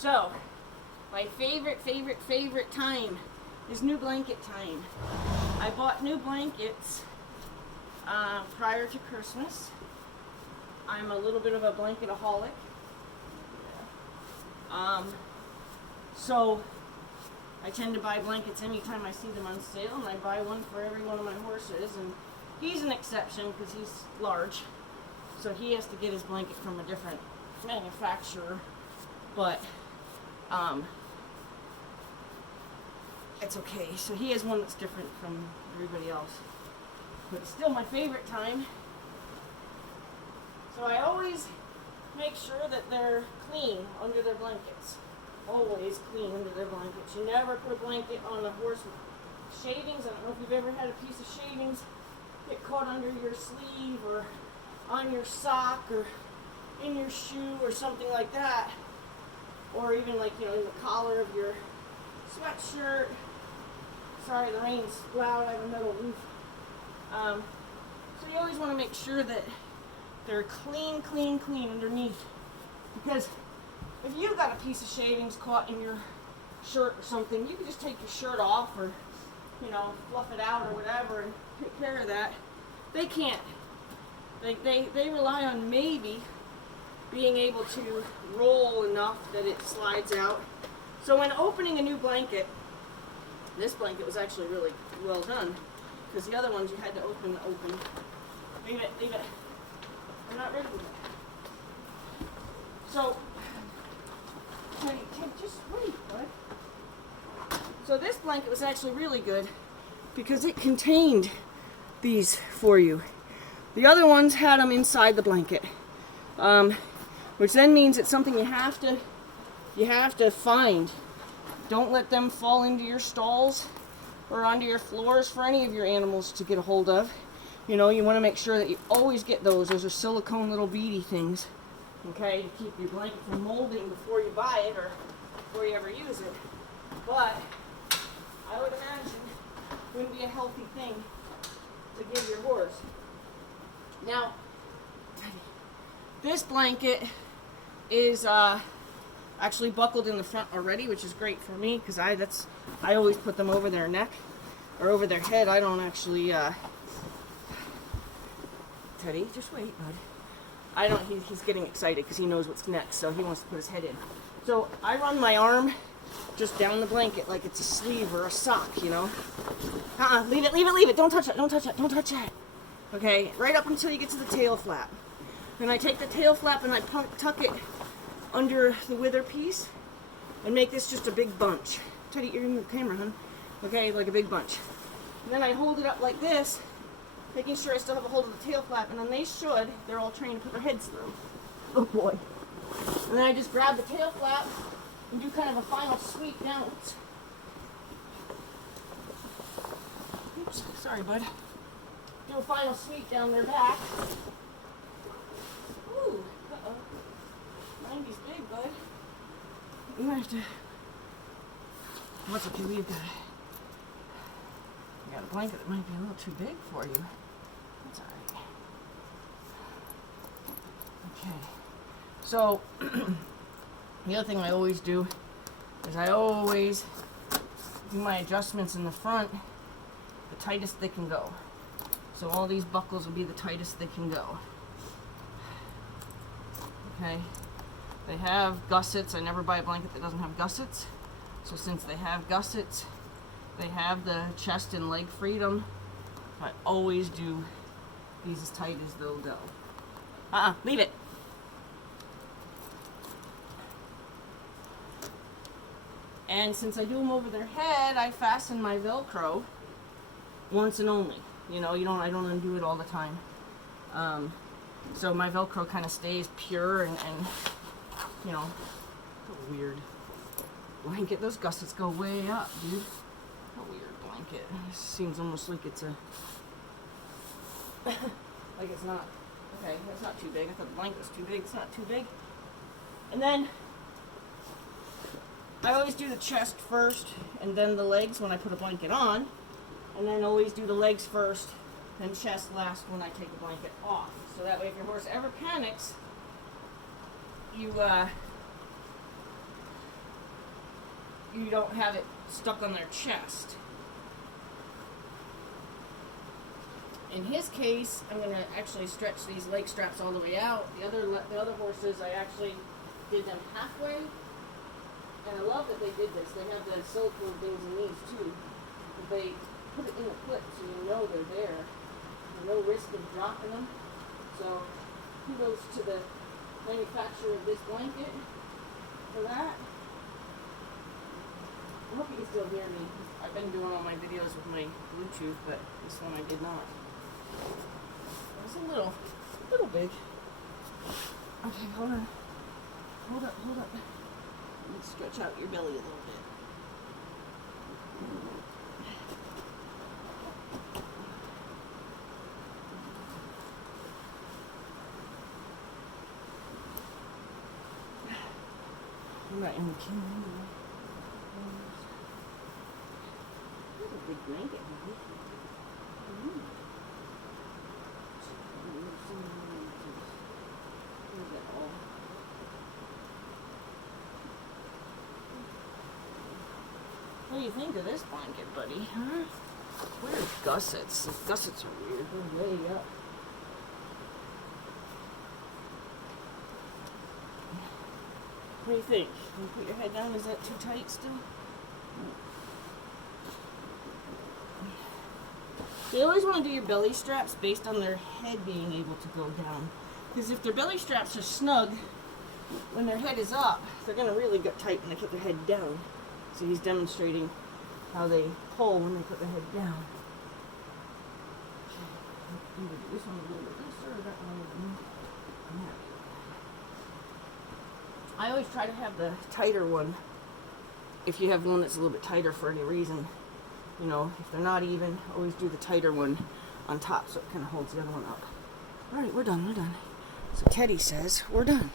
So, my favorite time is new blanket time. I bought new blankets prior to Christmas. I'm a little bit of a blanketaholic. So I tend to buy blankets anytime I see them on sale, and I buy one for every one of my horses, and he's an exception because he's large, so he has to get his blanket from a different manufacturer, but it's okay. So he has one that's different from everybody else, but it's still my favorite time. So I always make sure that they're clean under their blankets. Always clean under their blankets. You never put a blanket on a horse with shavings. I don't know if you've ever had a piece of shavings get caught under your sleeve or on your sock or in your shoe or something like that. Or even like, in the collar of your sweatshirt. Sorry, the rain's loud. I have a metal roof. So you always want to make sure that they're clean underneath. Because if you've got a piece of shavings caught in your shirt or something, you can just take your shirt off or, fluff it out or whatever and take care of that. They can't. They rely on maybe being able to roll enough that it slides out. So when opening a new blanket, this blanket was actually really well done, because the other ones you had to open. Leave it. I'm not ready with it. So, just wait, bud. So this blanket was actually really good because it contained these for you. The other ones had them inside the blanket, which then means it's something you have to find. Don't let them fall into your stalls or onto your floors for any of your animals to get a hold of. You want to make sure that you always get those. Those are silicone little beady things, okay, to keep your blanket from molding before you buy it or before you ever use it. But I would imagine it wouldn't be a healthy thing to give your horse. Now, this blanket is actually buckled in the front already, which is great for me because I always put them over their neck or over their head. I don't actually. Teddy, just wait, bud. He's getting excited because he knows what's next, so he wants to put his head in. So I run my arm just down the blanket like it's a sleeve or a sock, Leave it. Don't touch that. Okay, right up until you get to the tail flap. Then I take the tail flap and I tuck it under the wither piece and make this just a big bunch. Teddy, you're in the camera, hon. Okay, like a big bunch. And then I hold it up like this, making sure I still have a hold of the tail flap, and then they're all trained to put their heads through. Oh boy. And then I just grab the tail flap and do kind of a final sweep downwards. Oops, sorry, bud. Do a final sweep down their back. Ooh, uh-oh. 90's big, bud. You might have to... What's okay, we've got a blanket that might be a little too big for you. That's alright. Okay. So, the other thing I always do is I always do my adjustments in the front the tightest they can go. So all these buckles will be the tightest they can go. Okay. They have gussets. I never buy a blanket that doesn't have gussets. So since they have gussets, they have the chest and leg freedom. I always do these as tight as they'll go. Leave it. And since I do them over their head, I fasten my Velcro once and only. I don't undo it all the time. So my Velcro kind of stays pure and a weird blanket. Those gussets go way up, dude. A weird blanket. This seems almost like it's a... like it's not... Okay, it's not too big. I thought the blanket was too big. It's not too big. And then I always do the chest first and then the legs when I put a blanket on. And then always do the legs first, then chest last when I take the blanket off. So that way if your horse ever panics, you you don't have it stuck on their chest. In his case, I'm going to actually stretch these leg straps all the way out. The other horses, I actually did them halfway. And I love that they did this. They have the silicone things in these too. But they put it in the clip so you know they're there. There's no risk of dropping them. So kudos to the manufacturer of this blanket for that. I hope you can still hear me. I've been doing all my videos with my Bluetooth, but this one I did not. It was a little big. Okay, hold on. Hold up. Let me stretch out your belly a little bit. I'm not in the camera. That's a big blanket, honey. What do you think of this blanket, buddy? Huh? Where's gussets? The gussets are weird. They're way up. What do you think? Can you put your head down? Is that too tight still? You always want to do your belly straps based on their head being able to go down. Because if their belly straps are snug, when their head is up, they're going to really get tight when they put their head down. So he's demonstrating how they pull when they put their head down. Either do this one a little bit looser or that one a little more. I always try to have the tighter one if you have one that's a little bit tighter for any reason. You know, if they're not even, always do the tighter one on top so it kind of holds the other one up. Alright, we're done. So Teddy says we're done.